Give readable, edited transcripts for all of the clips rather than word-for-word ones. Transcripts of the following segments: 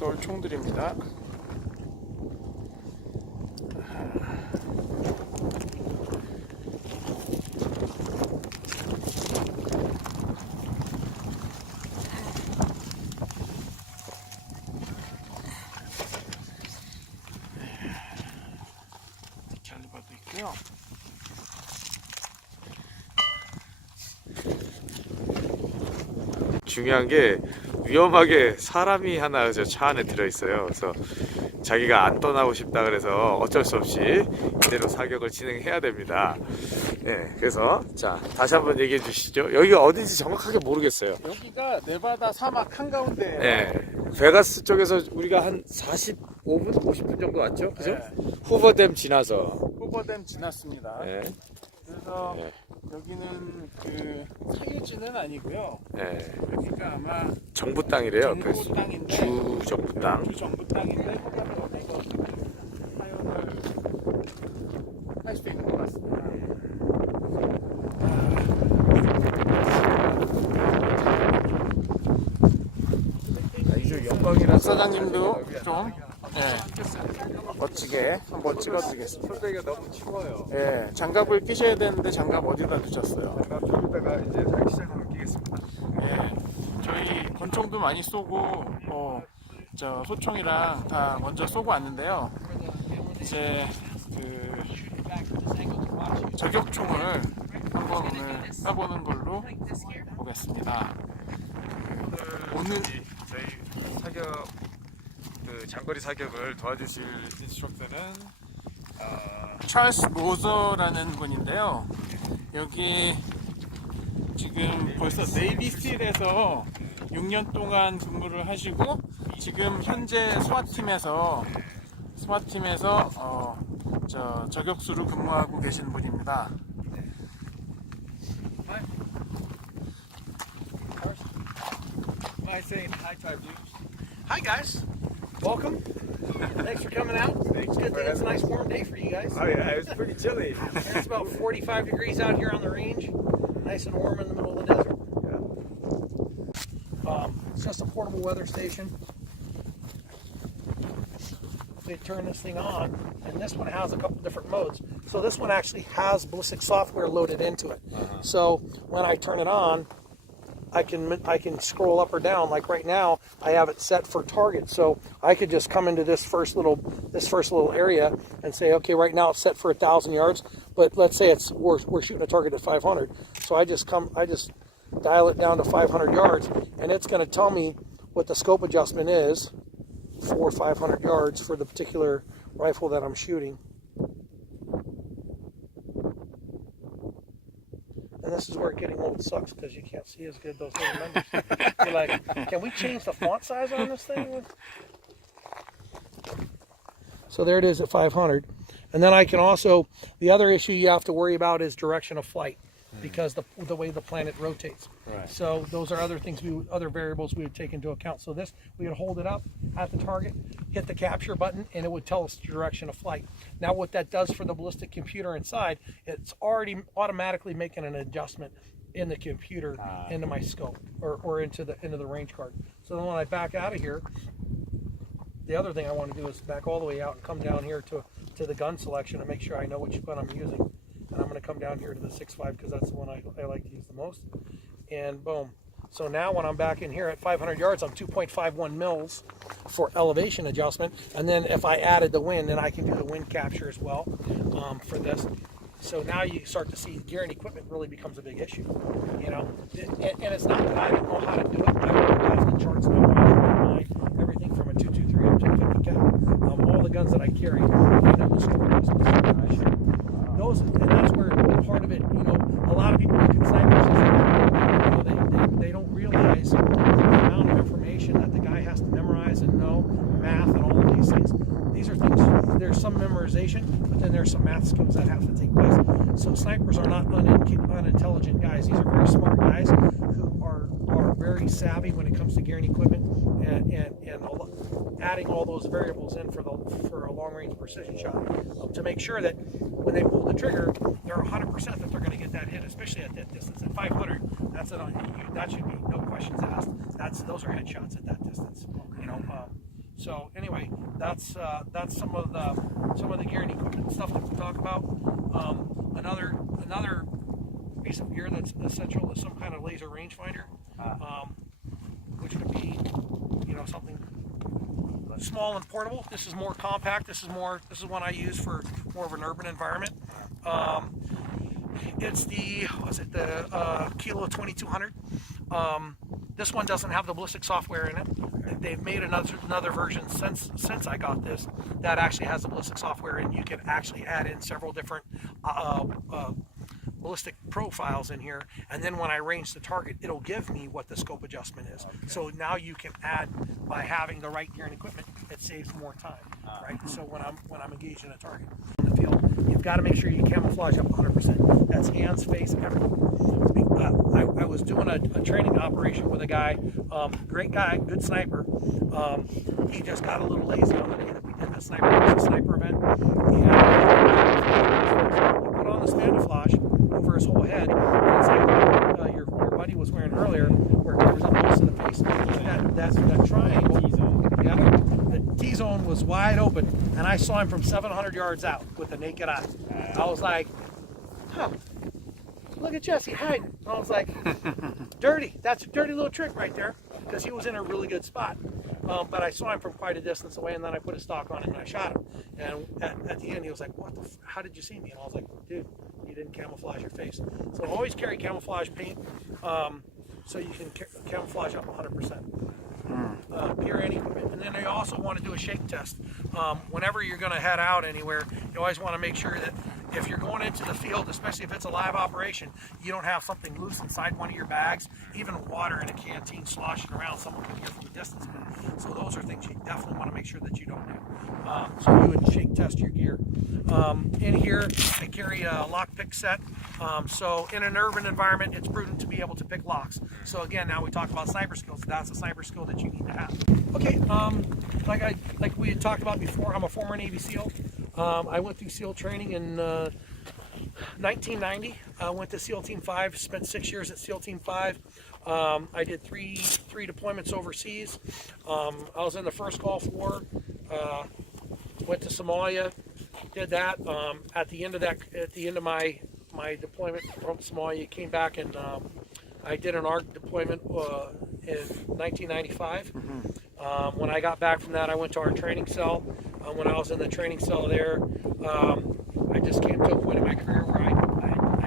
쏠 총들입니다. 캘리버도 있고요. 중요한 게 위험하게 사람이 하나 저 차 안에 들어있어요. 그래서 자기가 안 떠나고 싶다 그래서 어쩔 수 없이 이대로 사격을 진행해야 됩니다. 네, 그래서 자 다시 한번 얘기해 주시죠. 여기가 어딘지 정확하게 모르겠어요. 여기가 네바다 사막 한가운데. 네, 베가스 쪽에서 우리가 한 45분, 50분 정도 왔죠? 그죠? 네. 후버댐 지나서. 후버댐 지났습니다. 네. 그래서 네. 여기는 그 사유지는 아니고요. 네. 여기가 아마 정부 땅이래요. 정부 그래서 땅인데, 주 정부 땅. 주 정부 땅인데 사용을 할 수 있는 것 같습니다. 이제 영광이라서 사장님도 좀 멋지게 한번 찍어드리겠습니다. 선배가 너무 추워요. 예, 장갑을 끼셔야 되는데 장갑 어디다 두셨어요? 좀 이따가 이제 달기 시작하면 끼겠습니다. 예, 저희 권총도 많이 쏘고 저 소총이랑 다 먼저 쏘고 왔는데요. 이제 그 저격총을 한번 오늘 쏴보는 걸로 보겠습니다. 오늘 저희 사격 그 장거리 사격을 도와주실 인스트럭터는 찰스 모저라는 분인데요. 여기 지금 벌써 네이비실에서 6년 동안 근무를 하시고 지금 현재 스와팀에서 저격수로 근무하고 계신 분입니다. Hi guys, welcome. Thanks for coming out. It's good that it's a nice warm day for you guys. Oh yeah, it was pretty chilly. It's about 45 degrees out here on the range. Nice and warm in the middle of the desert. It's just a portable weather station. So you turn this thing on, and this one has a couple different modes. So this one actually has ballistic software loaded into it. So when I turn it on, I can scroll up or down. Like right now, I have it set for target, so I could just come into this first little area and say, okay, right now it's set for 1,000 yards, but let's say we're shooting a target at 500. So I just dial it down to 500 yards, and it's going to tell me what the scope adjustment is for 500 yards for the particular rifle that I'm shooting. And this is where getting old sucks, because you can't see as good those little numbers. You're like, can we change the font size on this thing? So there it is at 500. And then I can also, the other issue you have to worry about is direction of flight, because the way the planet rotates. Right. So those are other things, other variables we would take into account. So this, we would hold it up at the target, hit the capture button, and it would tell us the direction of flight. Now what that does for the ballistic computer inside, it's already automatically making an adjustment in the computer into my scope or into the range card. So then when I back out of here, the other thing I want to do is back all the way out and come down here to the gun selection and make sure I know which gun I'm using. And I'm going to come down here to the 6.5 because that's the one I like to use the most. And boom. So now when I'm back in here at 500 yards, I'm 2.51 mils for elevation adjustment. And then if I added the wind, then I can do the wind capture as well for this. So now you start to see gear and equipment really becomes a big issue. You know, and it's not that I don't know how to do it. I have the charts memorized, everything from a 223 up to 50 cal. All the guns that I carry, the score those, and that's where part of it, you know, a lot of people look at snipers and they don't realize the amount of information that the guy has to memorize and know, math and all of these things. These are things, there's some memorization, but then there's some math skills that have to take place. So snipers are not unintelligent guys. These are very smart guys who are very savvy when it comes to gear and equipment and adding all those variables in for a long-range precision shot to make sure that when they pull the trigger, they're 100% that they're going to get that hit, especially at that distance. At 500, that should be no questions asked. Those are headshots at that distance. You know, So anyway, that's some of the gear and equipment stuff that we talk about. Another piece of gear that's essential is some kind of laser rangefinder, which would be, you know, something small and portable. This is more compact. This is one I use for more of an urban environment. It's the Kilo 2200. This one doesn't have the ballistic software in it. They've made another version since I got this that actually has the ballistic software, and you can actually add in several different ballistic profiles in here, and then when I range the target, it'll give me what the scope adjustment is. Okay. So now you can add, by having the right gear and equipment, it saves more time, right? So when I'm engaged in a target in the field, you've got to make sure you camouflage up 100%. That's hands, face, everything. I was doing a training operation with a guy, great guy, good sniper. He just got a little lazy on the day that we did the sniper event, and he put on the Spandiflage over his whole head, and it's like your buddy was wearing earlier, where it covers up most of the face. That triangle, yeah, the T-zone was wide open, and I saw him from 700 yards out with the naked eye. I was like, huh, look at Jesse hiding. I was like, dirty. That's a dirty little trick right there, because he was in a really good spot. But I saw him from quite a distance away, and then I put a stock on him and I shot him. And at the end, he was like, "What? How did you see me?" And I was like, "Dude, you didn't camouflage your face." So always carry camouflage paint, so you can camouflage up 100%. Gear and equipment. And then you also want to do a shake test. Whenever you're going to head out anywhere, you always want to make sure that if you're going into the field, especially if it's a live operation, you don't have something loose inside one of your bags. Even water in a canteen sloshing around, someone can hear from a distance. So those are things you definitely want to make sure that you don't do. So you would shake test your gear. In here, I carry a lock pick set. So in an urban environment, it's prudent to be able to pick locks. So again, now we talk about cyber skills. That's a cyber skill that you need to have. Okay, like we had talked about before, I'm a former Navy SEAL. I went through SEAL training in 1990. I went to SEAL Team 5, spent 6 years at SEAL Team 5. I did three deployments overseas. I was in the first Gulf War, went to Somalia, did that. At the end of my deployment from Somalia, came back and I did an ARC deployment in 1995. When I got back from that, I went to our training cell. When I was in the training cell there, I just came to a point in my career where I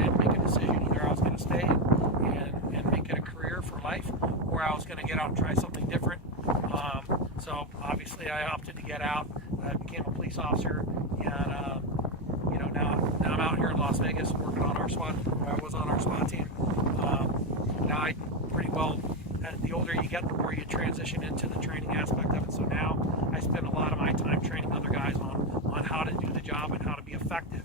had to make a decision. Either I was going to stay and make it a career for life, or I was going to get out and try something different. So obviously I opted to get out. I became a police officer, and you know, now I'm out here in Las Vegas working on our SWAT. I was on our SWAT team. Now I pretty well, the older you get, the more you transition into the training aspect of it. So now I spend a lot of my time training other guys on how to do the job and how to be effective.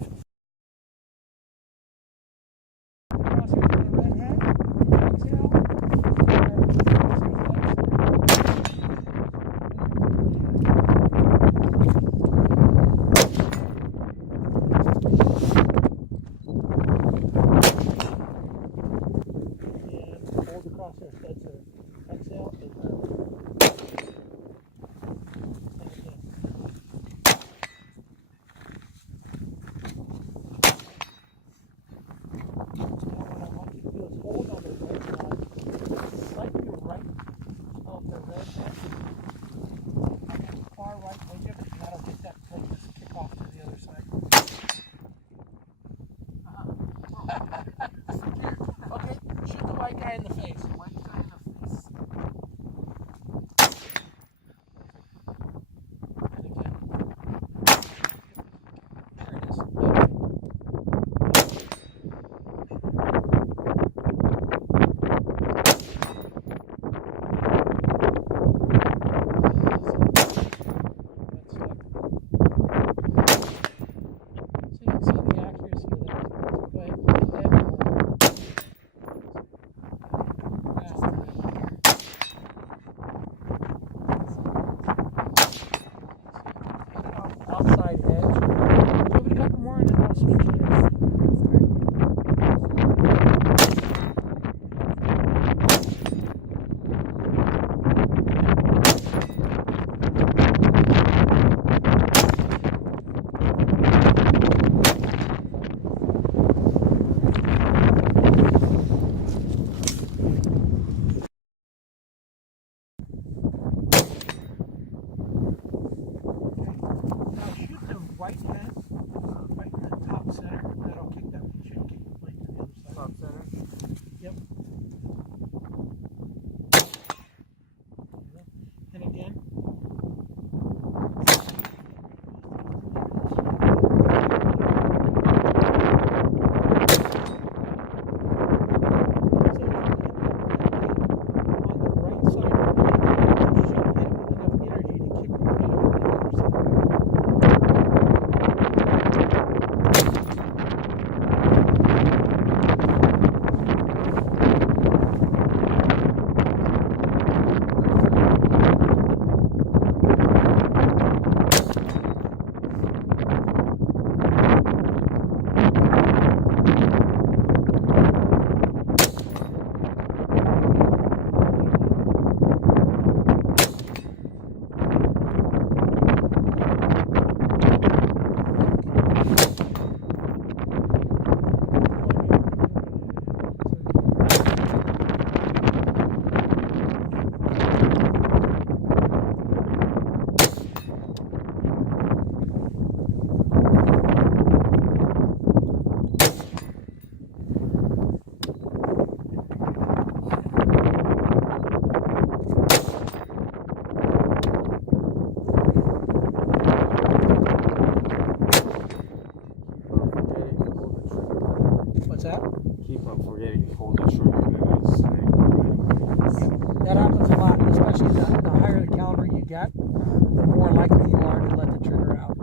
that? Keep on forgetting to hold the trigger. It's like, That happens a lot, especially the higher the caliber you get, the more likely you are to let the trigger out.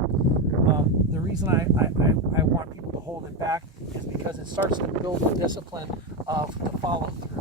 The reason I want people to hold it back is because it starts to build the discipline of the follow through.